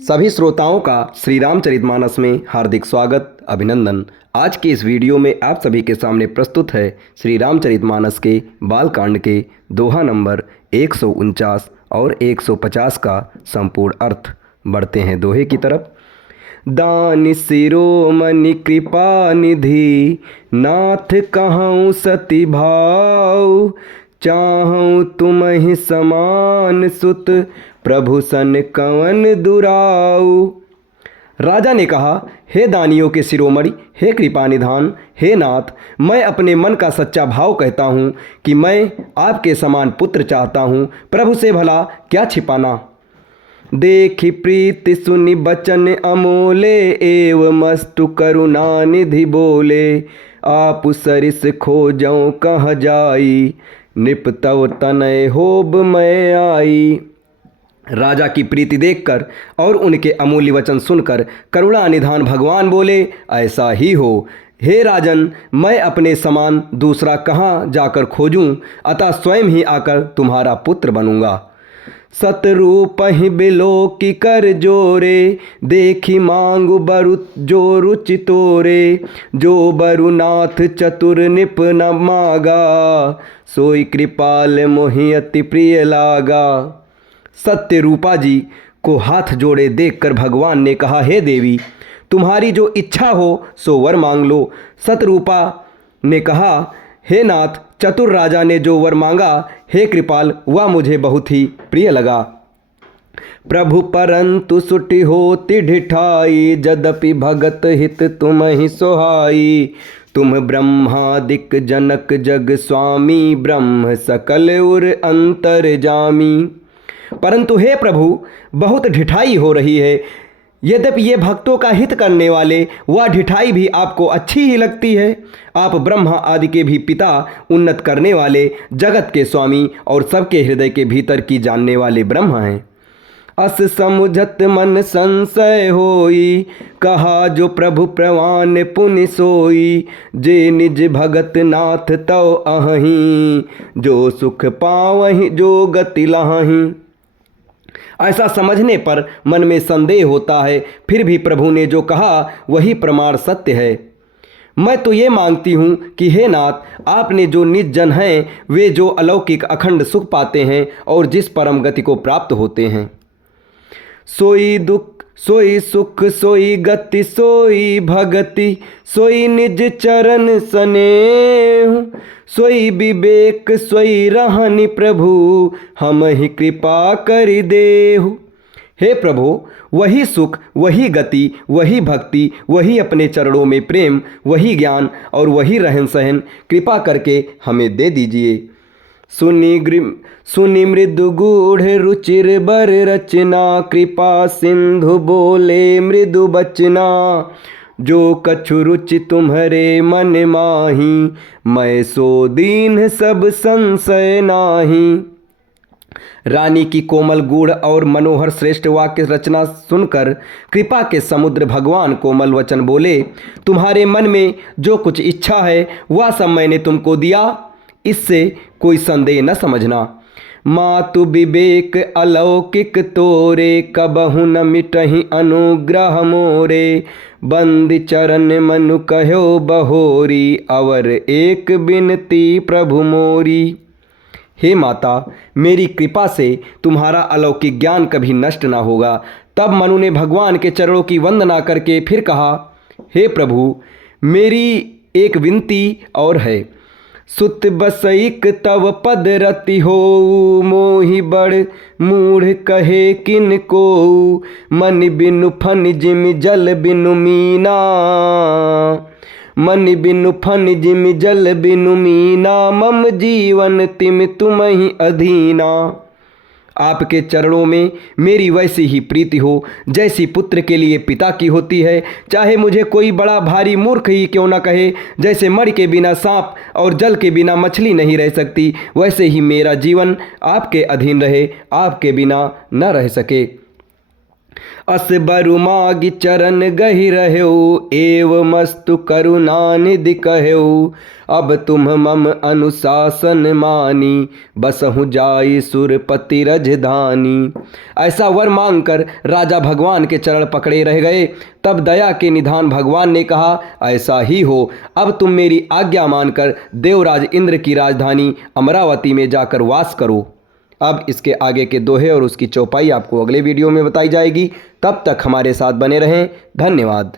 सभी श्रोताओं का श्री रामचरितमानस में हार्दिक स्वागत अभिनंदन। आज के इस वीडियो में आप सभी के सामने प्रस्तुत है श्री रामचरितमानस के बालकांड के दोहा नंबर 149 और 150 का संपूर्ण अर्थ। बढ़ते हैं दोहे की तरफ। दान शिरोमणि कृपा निधि, नाथ कहूँ सति भाव, चाहूँ तुम्हि समान सुत, प्रभु सन कवन दुराऊ। राजा ने कहा, हे दानियों के शिरोमणि, हे कृपा निधान, हे नाथ, मैं अपने मन का सच्चा भाव कहता हूँ कि मैं आपके समान पुत्र चाहता हूँ। प्रभु से भला क्या छिपाना। देखी प्रीति सुनि बचन अमोले, एव मस्तु करुणा निधि बोले, आप सरिस खोजऊँ कह जाई, निप तव तनय होब मैं आई। राजा की प्रीति देखकर और उनके अमूल्य वचन सुनकर करुणा निधान भगवान बोले, ऐसा ही हो। हे राजन, मैं अपने समान दूसरा कहाँ जाकर खोजूं, अतः स्वयं ही आकर तुम्हारा पुत्र बनूंगा। सतरूप ही बिलो की कर जोरे, देखी मांगु बरु जो रुचि तोरे, जो बरुनाथ चतुर निप न मागा, सोई कृपाल मोहि अति प्रिय लागा। सत्य रूपा जी को हाथ जोड़े देखकर भगवान ने कहा, हे देवी, तुम्हारी जो इच्छा हो सो वर मांग लो। सतरूपा ने कहा, हे नाथ, चतुर राजा ने जो वर मांगा, हे कृपाल, वह मुझे बहुत ही प्रिय लगा। प्रभु परंतु सुटि होति ढिठाई, जदपि भगत हित तुम्हि सोहाई, तुम ब्रह्मादिक जनक जग स्वामी, ब्रह्म सकल उर अंतर जामी। परंतु हे प्रभु, बहुत ढिठाई हो रही है। यद्यपि ये भक्तों का हित करने वाले, वह ढिठाई भी आपको अच्छी ही लगती है। आप ब्रह्मा आदि के भी पिता, उन्नत करने वाले, जगत के स्वामी और सबके हृदय के भीतर की जानने वाले ब्रह्म हैं। अस समुझत मन संशय होई, कहा जो प्रभु प्रवान पुनि सोई, जे निज भगत नाथ तव अहहीं, जो सुख पावहीं जो गति लहहीं। ऐसा समझने पर मन में संदेह होता है, फिर भी प्रभु ने जो कहा वही प्रमाण सत्य है। मैं तो ये मांगती हूँ कि हे नाथ, आपने जो निज जन हैं, वे जो अलौकिक अखंड सुख पाते हैं और जिस परम गति को प्राप्त होते हैं, सोई दुख सोई सुख सोई गति सोई भगति, सोई निज चरण स्नेह, सोई विवेक सोई रहनि प्रभु, हम ही कृपा करि देहु। हे प्रभु, वही सुख, वही गति, वही भक्ति, वही अपने चरणों में प्रेम, वही ज्ञान और वही रहन सहन कृपा करके हमें दे दीजिए। सुनि मृदु गूढ़ रुचिर बर रचना, कृपा सिंधु बोले मृदु बचना, जो कछु रुचि तुम्हारे मन माही, मैं सो दीन सब संशय नाही। रानी की कोमल गूढ़ और मनोहर श्रेष्ठ वाक्य रचना सुनकर कृपा के समुद्र भगवान कोमल वचन बोले, तुम्हारे मन में जो कुछ इच्छा है वह सब मैंने तुमको दिया, इससे कोई संदेह न समझना। मातु विवेक अलौकिक तोरे, कबहु न मिटहि अनुग्रह मोरे, बंद चरण मनु कहो बहोरी, अवर एक बिनती प्रभु मोरी। हे माता, मेरी कृपा से तुम्हारा अलौकिक ज्ञान कभी नष्ट ना होगा। तब मनु ने भगवान के चरणों की वंदना करके फिर कहा, हे प्रभु, मेरी एक विनती और है। सुत बसैक तव पद रति हो, मोहि बड़ मूढ़ कहे किन को, मन बिनु फन जिमि जल बिनु मीना, मन बिनु फन जिमि जल बिनु मीना, मम जीवन तिम तुम्हि अधीना। आपके चरणों में मेरी वैसी ही प्रीति हो जैसी पुत्र के लिए पिता की होती है। चाहे मुझे कोई बड़ा भारी मूर्ख ही क्यों न कहे, जैसे मणि के बिना सांप और जल के बिना मछली नहीं रह सकती, वैसे ही मेरा जीवन आपके अधीन रहे, आपके बिना न रह सके। अस बरु मागि चरण गहि रहौ, एव मस्तु करुणा निधि कहौ। अब तुम मम अनुशासन मानी, बसहु जाई सुरपति रजधानी। ऐसा वर मांगकर राजा भगवान के चरण पकड़े रह गए। तब दया के निधान भगवान ने कहा, ऐसा ही हो, अब तुम मेरी आज्ञा मानकर देवराज इंद्र की राजधानी अमरावती में जाकर वास करो। अब इसके आगे के दोहे और उसकी चौपाई आपको अगले वीडियो में बताई जाएगी। तब तक हमारे साथ बने रहें। धन्यवाद।